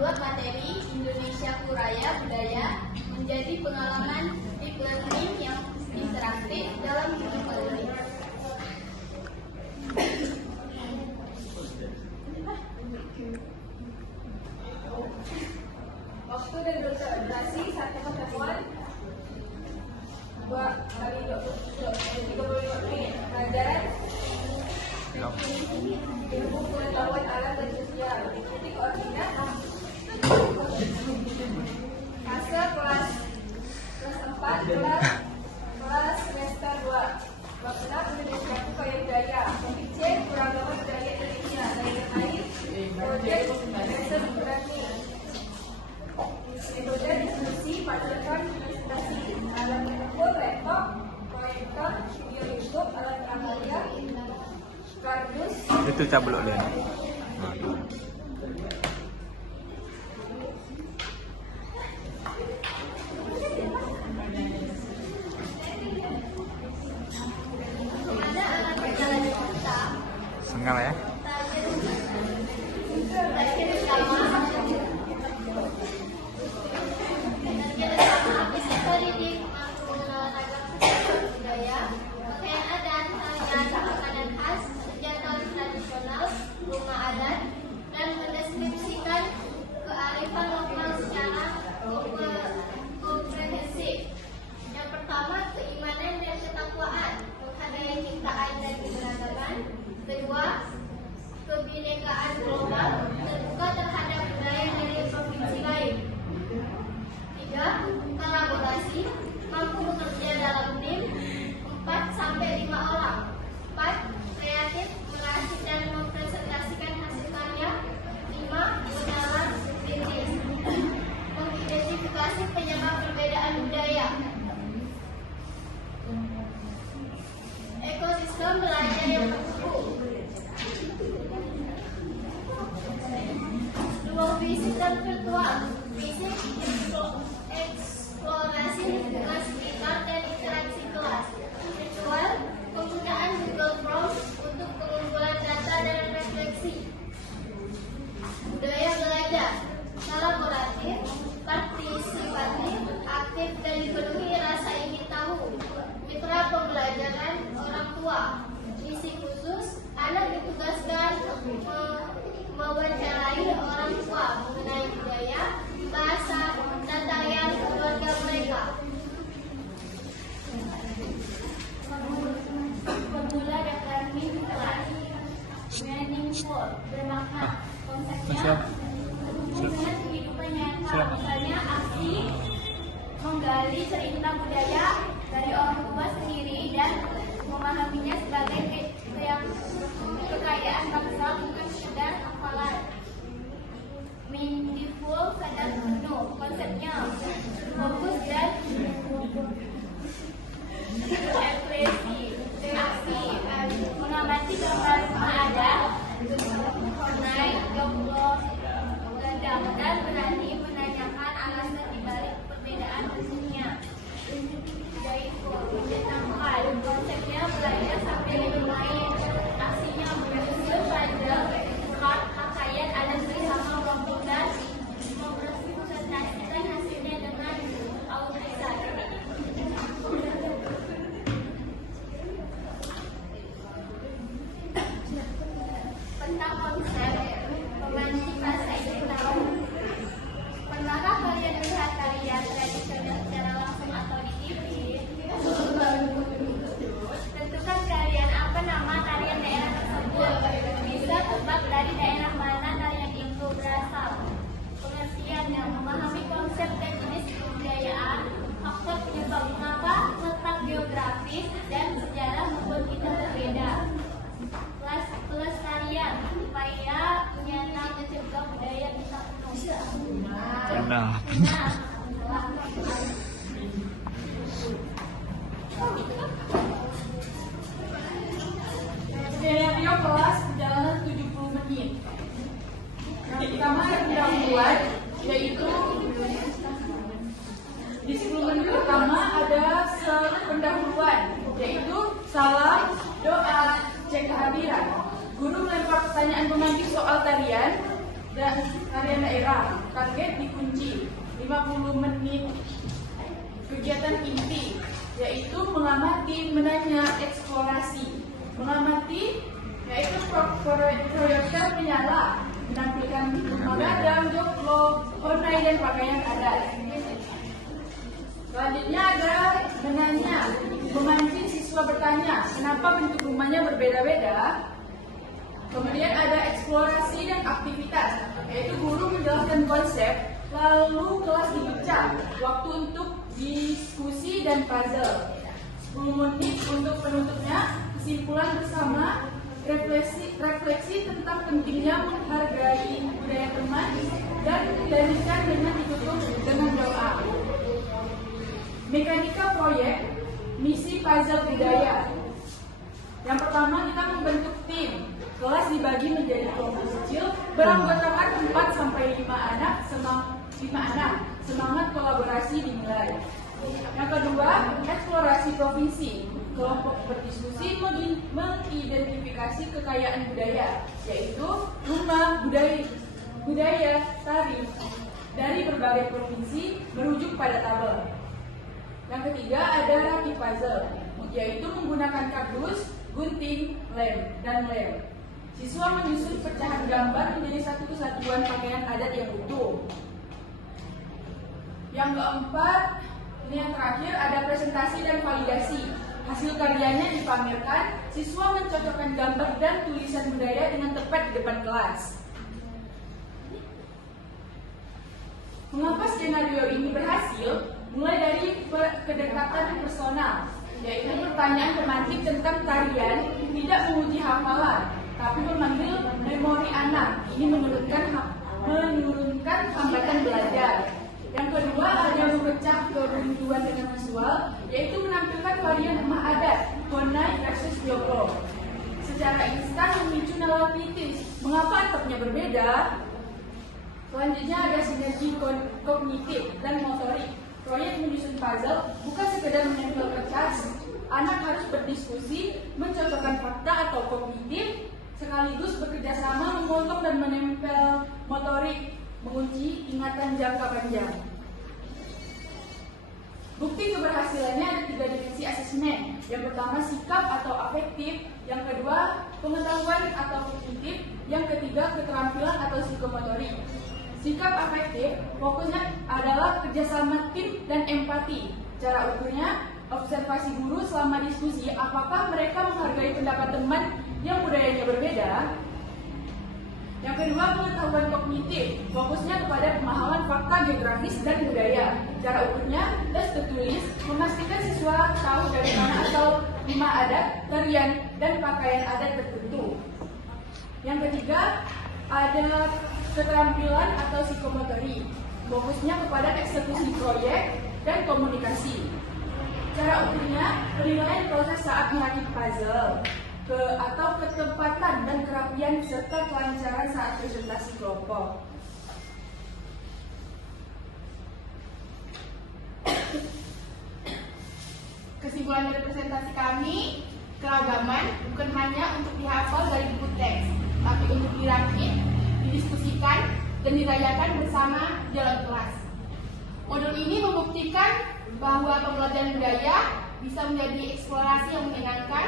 membuat materi Indonesia Kuraya Budaya menjadi pengalaman deep learning yang interaktif dalam hidup sehari-hari. Waktu dan durasi 1 pertemuan 2 kali 35 menit. Pelajaran ilmu pengetahuan alam dan sosial. Titik koordinat fase kelas 4 kelas semester 2. Bab 6 Indonesia Kuraya Budaya. Topik C Keragaman Budaya Indonesia. Daerah lain project lesson berani. Metode diskusi pelajaran presentasi. Alat mengukur laptop, proyektor, video YouTube, alat prakarya, kardus. Itu cabut dia. Senggal ya. Kedua, kebinekaan global terbuka terhadap budaya dari provinsi lain. Tiga, kolaborasi, mampu bekerja dalam tim 4-5 orang. 4, kreatif, merasik dan mempresentasikan hasil karya. 5, mendalam kritis, mengidentifikasi penyebab perbedaan budaya. Ekosistem belajar yang terhubung. Ruang fisik dan virtual. Fisik, eksplorasi lingkungan sekitar dan interaksi kelas. Virtual, penggunaan Google Forms untuk pengumpulan data dan refleksi. Budaya belajar, kolaboratif, partisipatif, aktif dan dipenuhi rasa ingin tahu. Mitra pembelajaran orang tua. Misi khusus, anak ditugaskan mewawancarai orang tua mengenai budaya, bahasa, dan tarian keluarga mereka. Pemula dan kelas. Meaningful, bermakna. Konsepnya hubungan kehidupan nyata, misalnya aksi menggali cerita budaya dari orang tua sendiri dan memahaminya sebagai kekayaan bangsa, bukan sekedar hafalan. Meaningful, sadar penuh. Konsepnya fokus dan ekspresi, aksi, mengamati gambar rumah adat, naik jomblo, gadang, dan berani menanyakan alasan dibalik perbedaan bentuknya. Menyenangkan, konsepnya belajar sambil bermain. Aksinya menyusun pada peran pakaian adat bersama kelompok dan mempresentasikan hasilnya dengan autentik. Tentang konsep memancing rasa ingin tahu. Pernahkah kalian melihat tarian tradisional secara langsung atau di TV? Tentukan kalian apa nama tarian daerah tersebut. Bisa tebak dari daerah mana tarian itu berasal. Pengertiannya, memahami konsep dan jenis kebudayaan, faktor penyebab mengapa, letak geografis, dan sejarah membuat kita berbeda. Pelestarian, upaya nyata mencegah budaya kita penuh. Skenario kelas berjalan 70 menit. Yang pertama pendahuluan, yaitu di 10 menit pertama ada pendahuluan, yaitu salam, doa, cek kehadiran. Guru melempar pertanyaan pemantik soal tarian. dan tarian daerah. Target dikunci 50 menit kegiatan inti, yaitu mengamati, menanya, eksplorasi. Mengamati yaitu proyektor menyala, menampilkan magadang, joglo, honai, dan pakaian adat. Selanjutnya ada menanya, memancing siswa bertanya, kenapa bentuk rumahnya berbeda-beda. Kemudian ada eksplorasi dan aktivitas, yaitu guru menjelaskan konsep, lalu kelas dipecah, waktu untuk diskusi dan puzzle. 10 menit untuk penutupnya, kesimpulan bersama, refleksi tentang pentingnya menghargai budaya teman, dan dilanjutkan dengan ditutup dengan doa. Mekanika proyek, misi puzzle budaya. Yang pertama, kita membentuk tim. Kelas dibagi menjadi kelompok kecil beranggotakan 4 sampai 5 anak. Semangat kolaborasi dimulai. Yang kedua, eksplorasi provinsi. Kelompok berdiskusi mengidentifikasi kekayaan budaya, yaitu rumah budaya tari dari berbagai provinsi merujuk pada tabel. Yang ketiga ada rapi puzzle, yaitu menggunakan kardus, gunting, lem. Siswa menyusun pecahan gambar menjadi satu kesatuan pakaian adat yang utuh. Yang keempat, ini yang terakhir, ada presentasi dan validasi. Hasil karyanya dipamerkan, siswa mencocokkan gambar dan tulisan budaya dengan tepat di depan kelas. Mengapa skenario ini berhasil? Mulai dari kedekatan personal, yaitu pertanyaan tematik tentang tarian tidak menguji hafalan, tapi memanggil memori anak. Ini menurunkan hambatan belajar. Yang kedua, ada memecah kebuntuan dengan visual, yaitu menampilkan varian rumah adat, honai versus joglo. Secara instan memicu nalar kritis. Mengapa atapnya berbeda? Selanjutnya ada sinergi kognitif dan motorik. Proyek menyusun puzzle bukan sekedar menempel kertas. Anak harus berdiskusi, mencocokkan fakta atau kognitif, sekaligus bekerja sama memotong dan menempel motorik, menguji ingatan jangka panjang. Bukti keberhasilannya ada 3 dimensi asesmen. Yang pertama sikap atau afektif, yang kedua pengetahuan atau kognitif, yang ketiga keterampilan atau psikomotorik. Sikap afektif fokusnya adalah kerjasama tim dan empati. Cara ukurnya observasi guru selama diskusi, apakah mereka menghargai pendapat teman yang budayanya berbeda. Yang kedua, pengetahuan kognitif, fokusnya kepada pemahaman fakta geografis dan budaya. Cara ukurnya tes tertulis, memastikan siswa tahu dari mana asal rumah adat, tarian, dan pakaian adat tertentu. Yang ketiga, ada keterampilan atau psikomotorik, fokusnya kepada eksekusi proyek dan komunikasi. Cara ukurnya penilaian proses saat merakit puzzle, atau ketepatan dan kerapian serta kelancaran saat presentasi kelompok. Kesimpulan dari presentasi kami, keragaman bukan hanya untuk dihafal dari buku teks, tapi untuk dirakit, didiskusikan, dan dirayakan bersama dalam kelas. Modul ini membuktikan bahwa pembelajaran budaya bisa menjadi eksplorasi yang menyenangkan,